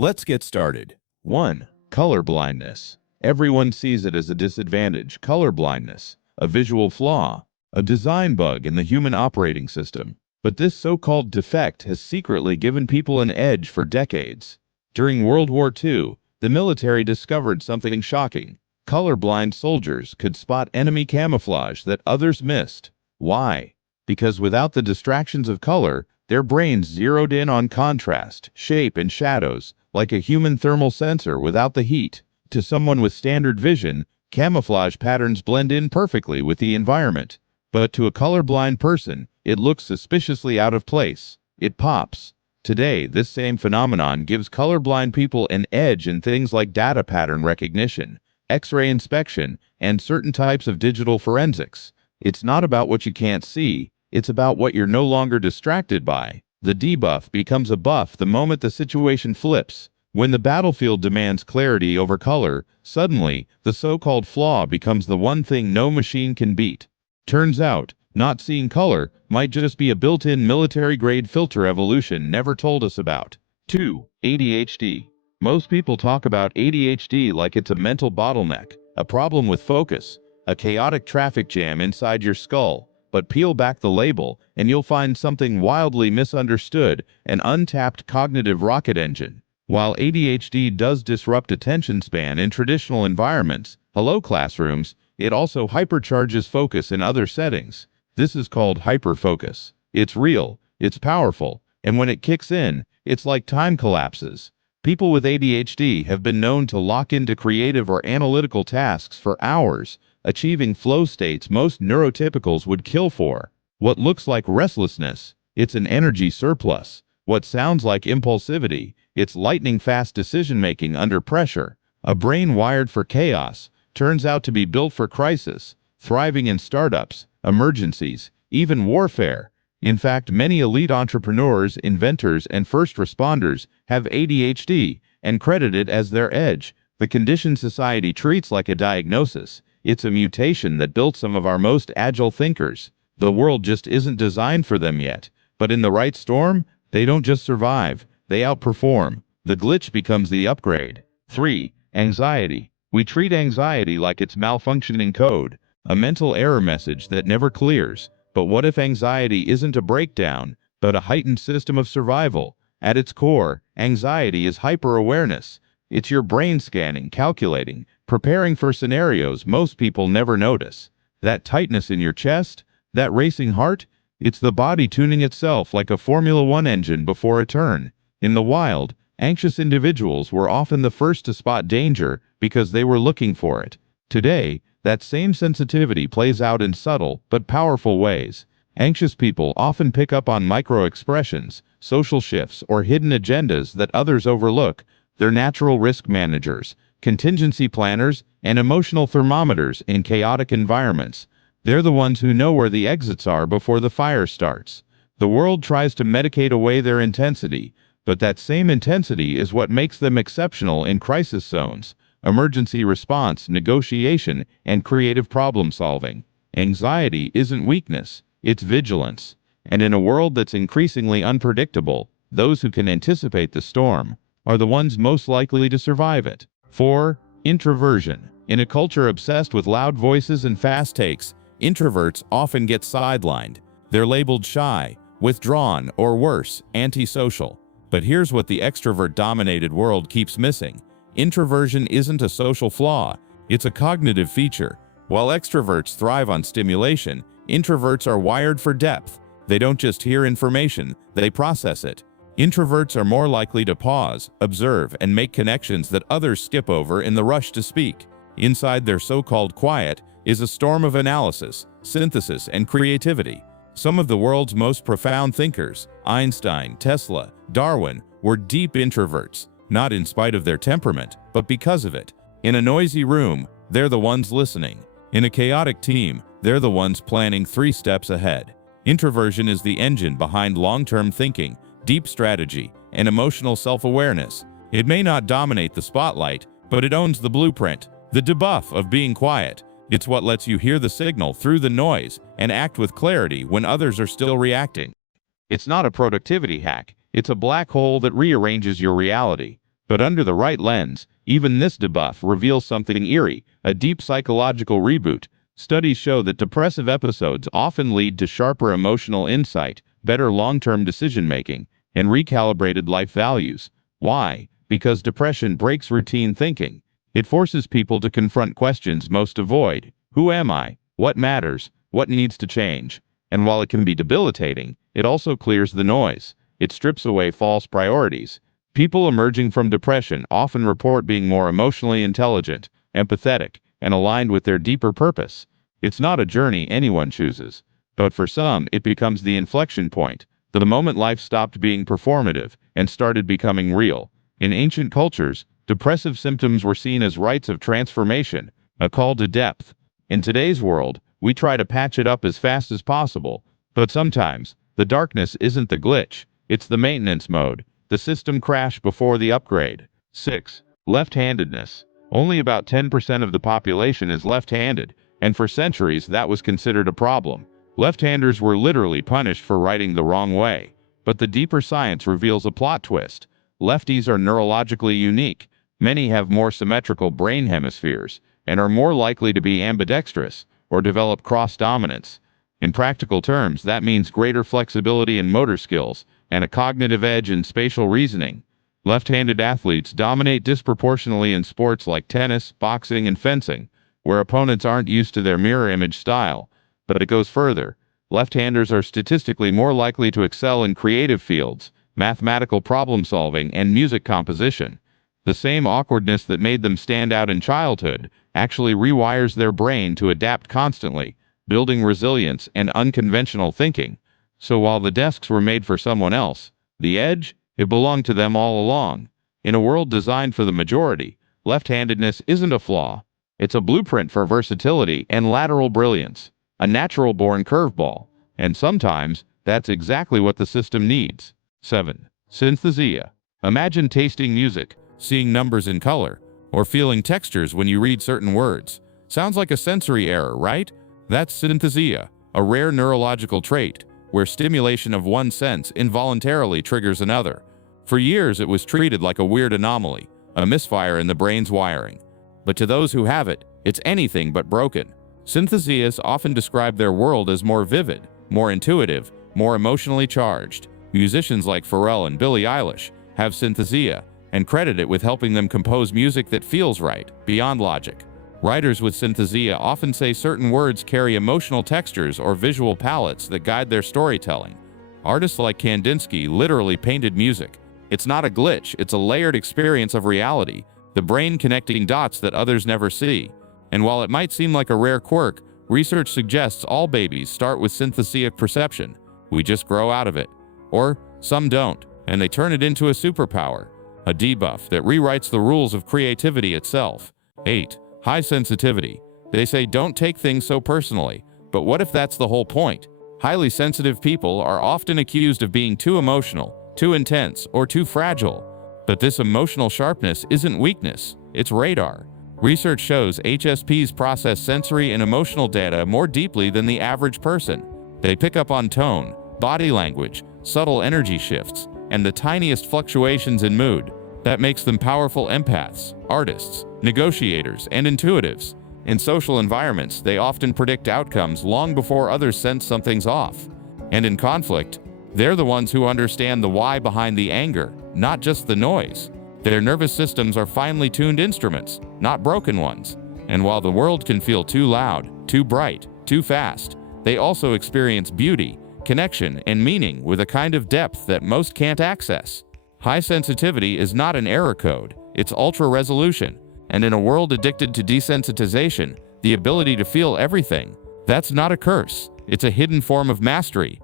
Let's get started. 1. Color blindness. Everyone sees it as a disadvantage. Color blindness, a visual flaw, a design bug in the human operating system. But this so-called defect has secretly given people an edge for decades. During World War II, the military discovered something shocking. Colorblind soldiers could spot enemy camouflage that others missed. Why? Because without the distractions of color, their brains zeroed in on contrast, shape, and shadows, like a human thermal sensor without the heat. To someone with standard vision, camouflage patterns blend in perfectly with the environment. But to a colorblind person, it looks suspiciously out of place. It pops. Today, this same phenomenon gives colorblind people an edge in things like data pattern recognition, X-ray inspection, and certain types of digital forensics. It's not about what you can't see, it's about what you're no longer distracted by. The debuff becomes a buff the moment the situation flips. When the battlefield demands clarity over color, suddenly, the so-called flaw becomes the one thing no machine can beat. Turns out, not seeing color might just be a built-in military-grade filter evolution never told us about. 2. ADHD. Most people talk about ADHD like it's a mental bottleneck, a problem with focus, a chaotic traffic jam inside your skull. But peel back the label, and you'll find something wildly misunderstood, an untapped cognitive rocket engine. While ADHD does disrupt attention span in traditional environments, hello classrooms, it also hypercharges focus in other settings. This is called hyperfocus. It's real, it's powerful, and when it kicks in, it's like time collapses. People with ADHD have been known to lock into creative or analytical tasks for hours, achieving flow states most neurotypicals would kill for. What looks like restlessness, it's an energy surplus. What sounds like impulsivity, it's lightning-fast decision-making under pressure. A brain wired for chaos turns out to be built for crisis, thriving in startups, emergencies, even warfare. In fact, many elite entrepreneurs, inventors, and first responders have ADHD and credit it as their edge. The condition society treats like a diagnosis. It's a mutation that built some of our most agile thinkers. The world just isn't designed for them yet. But in the right storm, they don't just survive, they outperform. The glitch becomes the upgrade. 3. Anxiety. We treat anxiety like it's malfunctioning code, a mental error message that never clears. But what if anxiety isn't a breakdown, but a heightened system of survival? At its core, anxiety is hyper-awareness. It's your brain scanning, calculating, preparing for scenarios most people never notice. That tightness in your chest, that racing heart, it's the body tuning itself like a Formula One engine before a turn. In the wild, anxious individuals were often the first to spot danger because they were looking for it. Today, that same sensitivity plays out in subtle but powerful ways. Anxious people often pick up on micro-expressions, social shifts, or hidden agendas that others overlook. They're natural risk managers, contingency planners, and emotional thermometers in chaotic environments. They're the ones who know where the exits are before the fire starts. The world tries to medicate away their intensity, but that same intensity is what makes them exceptional in crisis zones, emergency response, negotiation, and creative problem solving. Anxiety isn't weakness, it's vigilance. And in a world that's increasingly unpredictable, those who can anticipate the storm are the ones most likely to survive it. 4. Introversion. In a culture obsessed with loud voices and fast takes, introverts often get sidelined. They're labeled shy, withdrawn, or worse, antisocial. But here's what the extrovert-dominated world keeps missing. Introversion isn't a social flaw, it's a cognitive feature. While extroverts thrive on stimulation, introverts are wired for depth. They don't just hear information, they process it. Introverts are more likely to pause, observe, and make connections that others skip over in the rush to speak. Inside their so-called quiet is a storm of analysis, synthesis, and creativity. Some of the world's most profound thinkers, Einstein, Tesla, Darwin, were deep introverts, not in spite of their temperament, but because of it. In a noisy room, they're the ones listening. In a chaotic team, they're the ones planning 3 steps ahead. Introversion is the engine behind long-term thinking, deep strategy, and emotional self-awareness. It may not dominate the spotlight, but it owns the blueprint, the debuff of being quiet. It's what lets you hear the signal through the noise and act with clarity when others are still reacting. It's not a productivity hack, it's a black hole that rearranges your reality. But under the right lens, even this debuff reveals something eerie, a deep psychological reboot. Studies show that depressive episodes often lead to sharper emotional insight, better long-term decision-making, and recalibrated life values. Why? Because depression breaks routine thinking. It forces people to confront questions most avoid. Who am I? What matters? What needs to change? And while it can be debilitating, it also clears the noise. It strips away false priorities. People emerging from depression often report being more emotionally intelligent, empathetic, and aligned with their deeper purpose. It's not a journey anyone chooses, but for some, it becomes the inflection point, the moment life stopped being performative and started becoming real. In ancient cultures, depressive symptoms were seen as rites of transformation, a call to depth. In today's world, we try to patch it up as fast as possible, but sometimes, the darkness isn't the glitch, it's the maintenance mode, the system crash before the upgrade. 6. Left-handedness. Only about 10% of the population is left-handed, and for centuries that was considered a problem. Left-handers were literally punished for writing the wrong way. But the deeper science reveals a plot twist. Lefties are neurologically unique. Many have more symmetrical brain hemispheres, and are more likely to be ambidextrous, or develop cross-dominance. In practical terms, that means greater flexibility in motor skills, and a cognitive edge in spatial reasoning. Left-handed athletes dominate disproportionately in sports like tennis, boxing, and fencing, where opponents aren't used to their mirror image style. But it goes further. Left-handers are statistically more likely to excel in creative fields, mathematical problem-solving, and music composition. The same awkwardness that made them stand out in childhood actually rewires their brain to adapt constantly, building resilience and unconventional thinking. So while the desks were made for someone else, the edge, it belonged to them all along. In a world designed for the majority, left-handedness isn't a flaw. It's a blueprint for versatility and lateral brilliance, a natural-born curveball. And sometimes, that's exactly what the system needs. 7. Synesthesia. Imagine tasting music, seeing numbers in color, or feeling textures when you read certain words. Sounds like a sensory error, right? That's synesthesia, a rare neurological trait, where stimulation of one sense involuntarily triggers another. For years it was treated like a weird anomaly, a misfire in the brain's wiring. But to those who have it, it's anything but broken. Synesthesias often describe their world as more vivid, more intuitive, more emotionally charged. Musicians like Pharrell and Billie Eilish have synesthesia, and credit it with helping them compose music that feels right, beyond logic. Writers with synesthesia often say certain words carry emotional textures or visual palettes that guide their storytelling. Artists like Kandinsky literally painted music. It's not a glitch, it's a layered experience of reality, the brain connecting dots that others never see. And while it might seem like a rare quirk, research suggests all babies start with synesthesic perception. We just grow out of it. Or some don't, and they turn it into a superpower, a debuff that rewrites the rules of creativity itself. 8. High sensitivity. They say don't take things so personally, but what if that's the whole point? Highly sensitive people are often accused of being too emotional, too intense, or too fragile. But this emotional sharpness isn't weakness, it's radar. Research shows HSPs process sensory and emotional data more deeply than the average person. They pick up on tone, body language, subtle energy shifts, and the tiniest fluctuations in mood. That makes them powerful empaths, artists, negotiators, and intuitives. In social environments, they often predict outcomes long before others sense something's off. And in conflict, they're the ones who understand the why behind the anger, not just the noise. Their nervous systems are finely tuned instruments, not broken ones. And while the world can feel too loud, too bright, too fast, they also experience beauty, connection, and meaning with a kind of depth that most can't access. High sensitivity is not an error code, it's ultra-resolution. And in a world addicted to desensitization, the ability to feel everything, that's not a curse, it's a hidden form of mastery.